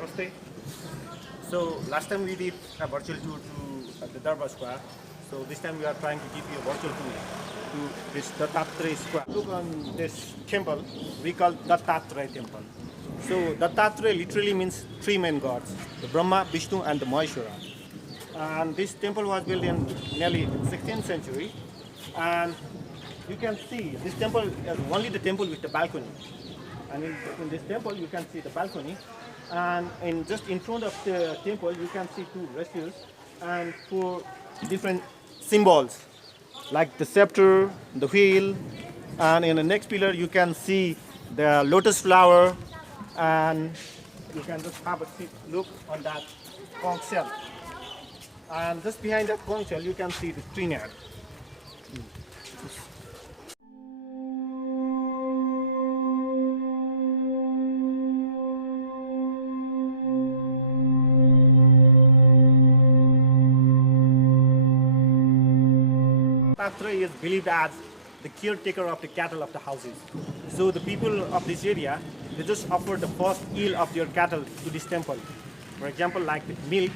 Namaste. So last time we did a virtual tour to the Darbar Square. So this time we are trying to give you a virtual tour to this Dattaraya Square. Look on this temple, we call Dattaraya temple. So Dattaraya literally means three main gods, the Brahma, Vishnu and the Maheshwara. And this temple was built in nearly 16th century. And you can see this temple is only the temple with the balcony. And in this temple you can see the balcony, and just in front of the temple you can see two ratios and four different symbols like the scepter, the wheel, and in the next pillar you can see the lotus flower, and you can just have a look on that conch shell, and just behind that conch shell you can see the tree. Dattaraya is believed as the caretaker of the cattle of the houses. So the people of this area, they just offer the first yield of their cattle to this temple. For example, like the milk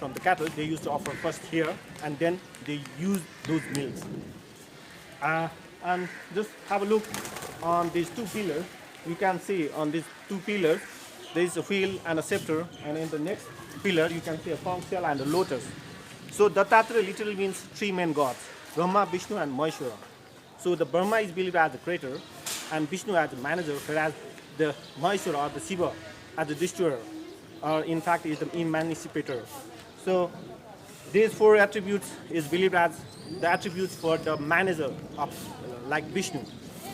from the cattle, they used to offer first here, and then they use those milks. And just have a look on these two pillars. You can see on these two pillars, there is a wheel and a scepter, and in the next pillar, you can see a conch shell and a lotus. So Dattaraya literally means three main gods, Brahma, Vishnu and Maheshwara. So the Brahma is believed as the creator and Vishnu as the manager, whereas the Maheshwara or the Shiva as the destroyer, or in fact is the emancipator. So these four attributes is believed as the attributes for the manager of like Vishnu.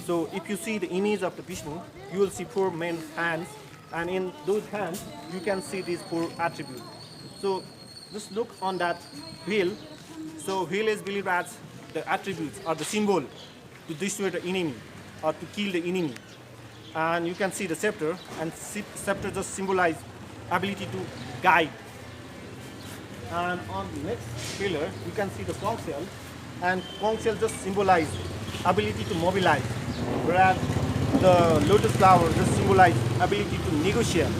So if you see the image of the Vishnu, you will see four main hands, and in those hands you can see these four attributes. So just look on that wheel. So wheel is believed as the attributes or the symbol to destroy the enemy or to kill the enemy. And you can see the scepter, and scepter just symbolize ability to guide. And on the next pillar you can see the conch shell, and conch shell just symbolize ability to mobilize, whereas the lotus flower just symbolize ability to negotiate.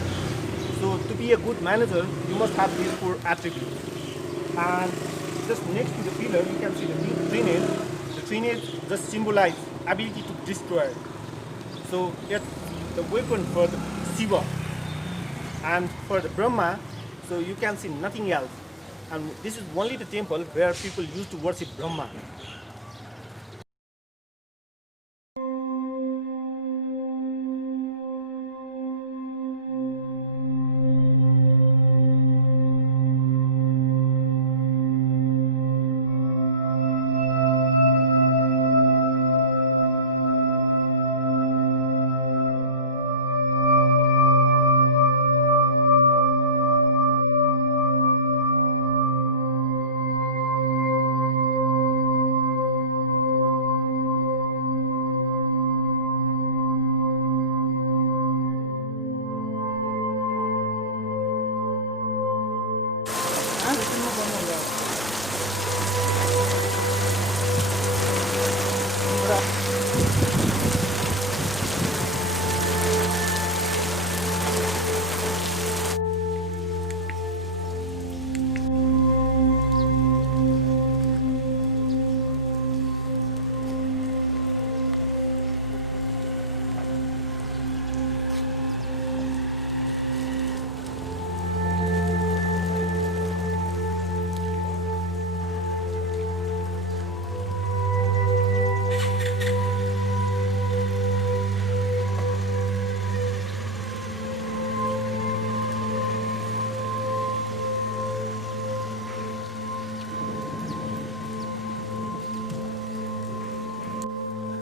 So to be a good manager, you must have these four attributes. And just next to the pillar, you can see the trinade. The trinade just symbolize ability to destroy. So it's the weapon for the Shiva. And for the Brahma, so you can see nothing else. And this is only the temple where people used to worship Brahma.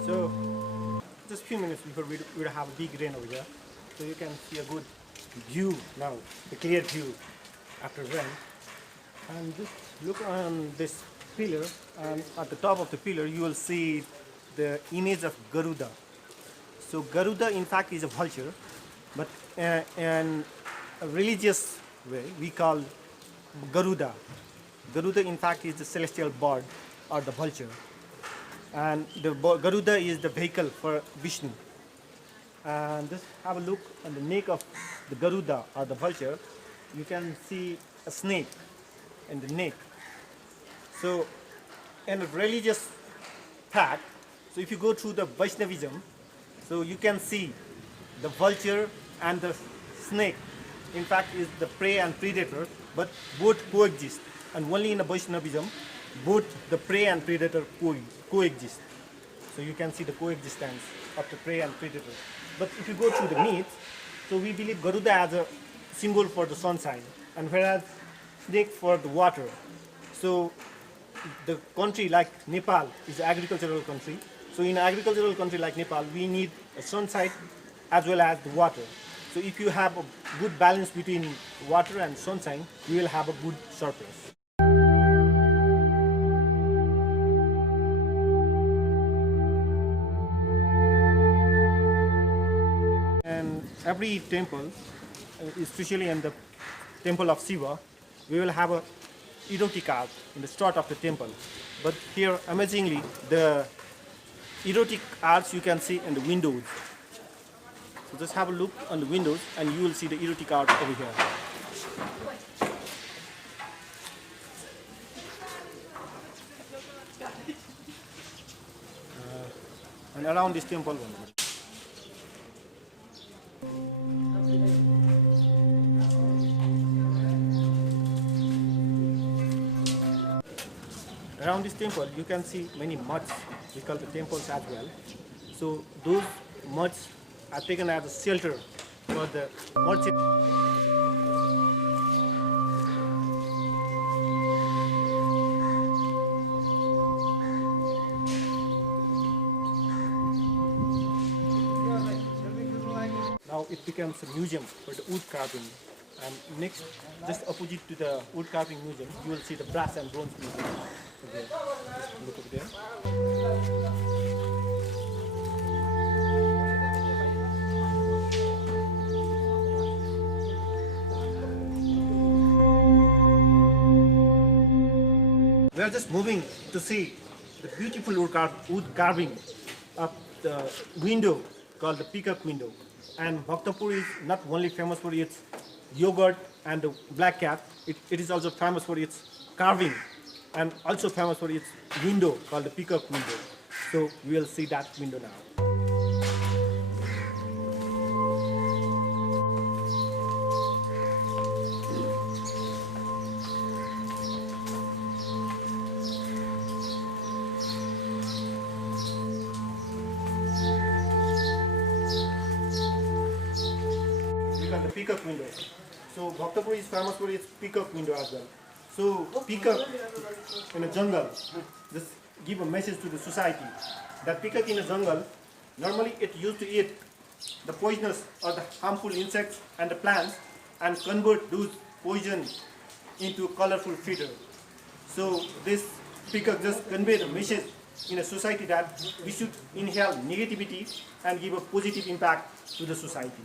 So just a few minutes before we have a big rain over here. So you can see a good view now, a clear view after rain. And just look on this pillar, and at the top of the pillar you will see the image of Garuda. So Garuda in fact is a vulture, but in a religious way we call Garuda. Garuda in fact is the celestial bird or the vulture, and the Garuda is the vehicle for Vishnu. And just have a look on the neck of the Garuda or the vulture. You can see a snake in the neck. So in a religious fact, so if you go through the Vaishnavism, so you can see the vulture and the snake, in fact, is the prey and predator, but both coexist. And only in the Vaishnavism, both the prey and predator coexist. So you can see the coexistence of the prey and predator. But if you go through the myths, so we believe Garuda as a symbol for the sunshine, and whereas snake for the water. So the country like Nepal is an agricultural country. So in an agricultural country like Nepal, we need a sunshine as well as the water. So if you have a good balance between water and sunshine, you will have a good surplus. And every temple, especially in the temple of Shiva, we will have a erotic art in the start of the temple. But here, amazingly, the erotic arts you can see in the windows. So just have a look on the windows and you will see the erotic art over here. And around this temple one. Around this temple, you can see many muds. We call the temples as well. So those muds are taken as a shelter for the mud. Now it becomes a museum for the wood carving. And next, just opposite to the wood carving museum, you will see the brass and bronze museum. Okay. Just look over there. We are just moving to see the beautiful wood carving of the window called the peacock window. And Bhaktapur is not only famous for its yogurt and the black cat, it is also famous for its carving and also famous for its window called the peacock window. So we will see that window now. The peacock window. So Bhaktapur is famous for its peacock window as well. So peacock in a jungle just give a message to the society that peacock in a jungle, normally it used to eat the poisonous or the harmful insects and the plants and convert those poison into colorful feeder. So this peacock just convey the message in a society that we should inhale negativity and give a positive impact to the society.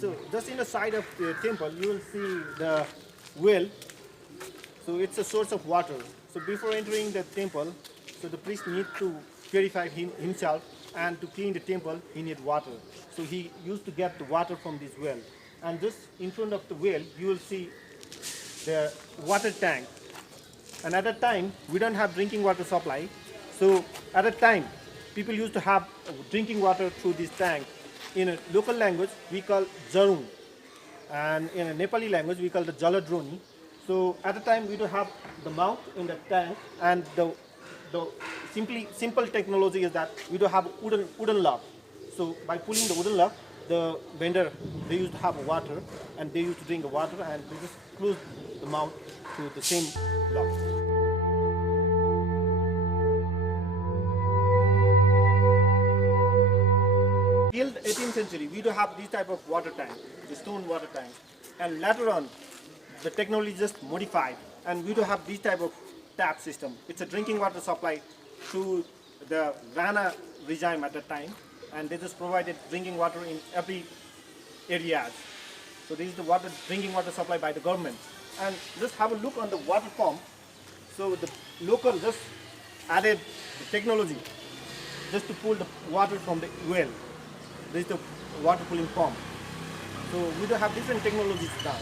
So just in the side of the temple, you will see the well. So it's a source of water. So before entering the temple, so the priest needs to purify himself, and to clean the temple, he needs water. So he used to get the water from this well. And just in front of the well, you will see the water tank. And at that time, we don't have drinking water supply. So at that time, people used to have drinking water through this tank. In a local language, we call jarung, and in a Nepali language, we call the jaladroni. So at the time, we do have the mouth in the tank, and the simple technology is that we do have a wooden lock. So by pulling the wooden lock, the vendor, they used to have water, and they used to drink the water, and they just close the mouth to the same lock. Till the 18th century, we do have this type of water tank, the stone water tank. And later on, the technology just modified, And we do have this type of tap system. It's a drinking water supply to the Rana regime at that time, and they just provided drinking water in every area. So this is the drinking water supply by the government. And just have a look on the water pump. So the local just added the technology just to pull the water from the well. This is the water pulling pump. So we do have different technologies now.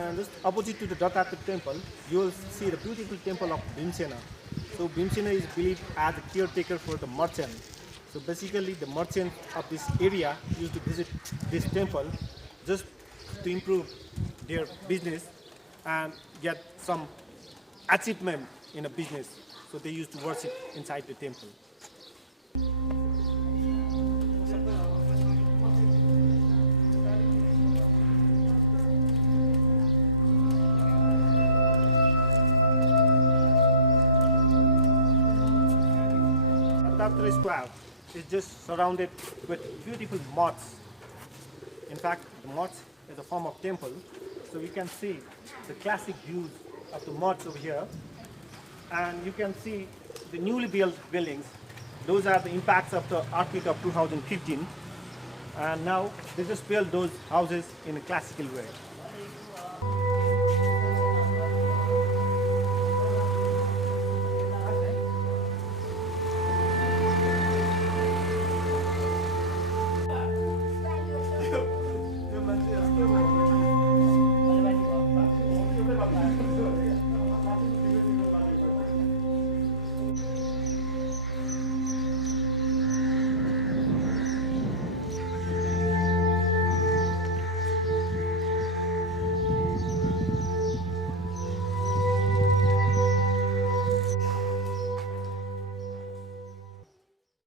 And just opposite to the Dattaraya temple, you will see the beautiful temple of Bhimsena. So Bhimsena is believed as a caretaker for the merchant. So basically the merchants of this area used to visit this temple just to improve their business and get some achievement in a business. So they used to worship inside the temple. Dattaraya Square is just surrounded with beautiful moats. In fact, the moats is a form of temple. So you can see the classic views of the moats over here. And you can see the newly built buildings. Those are the impacts of the earthquake of 2015. And now they just built those houses in a classical way.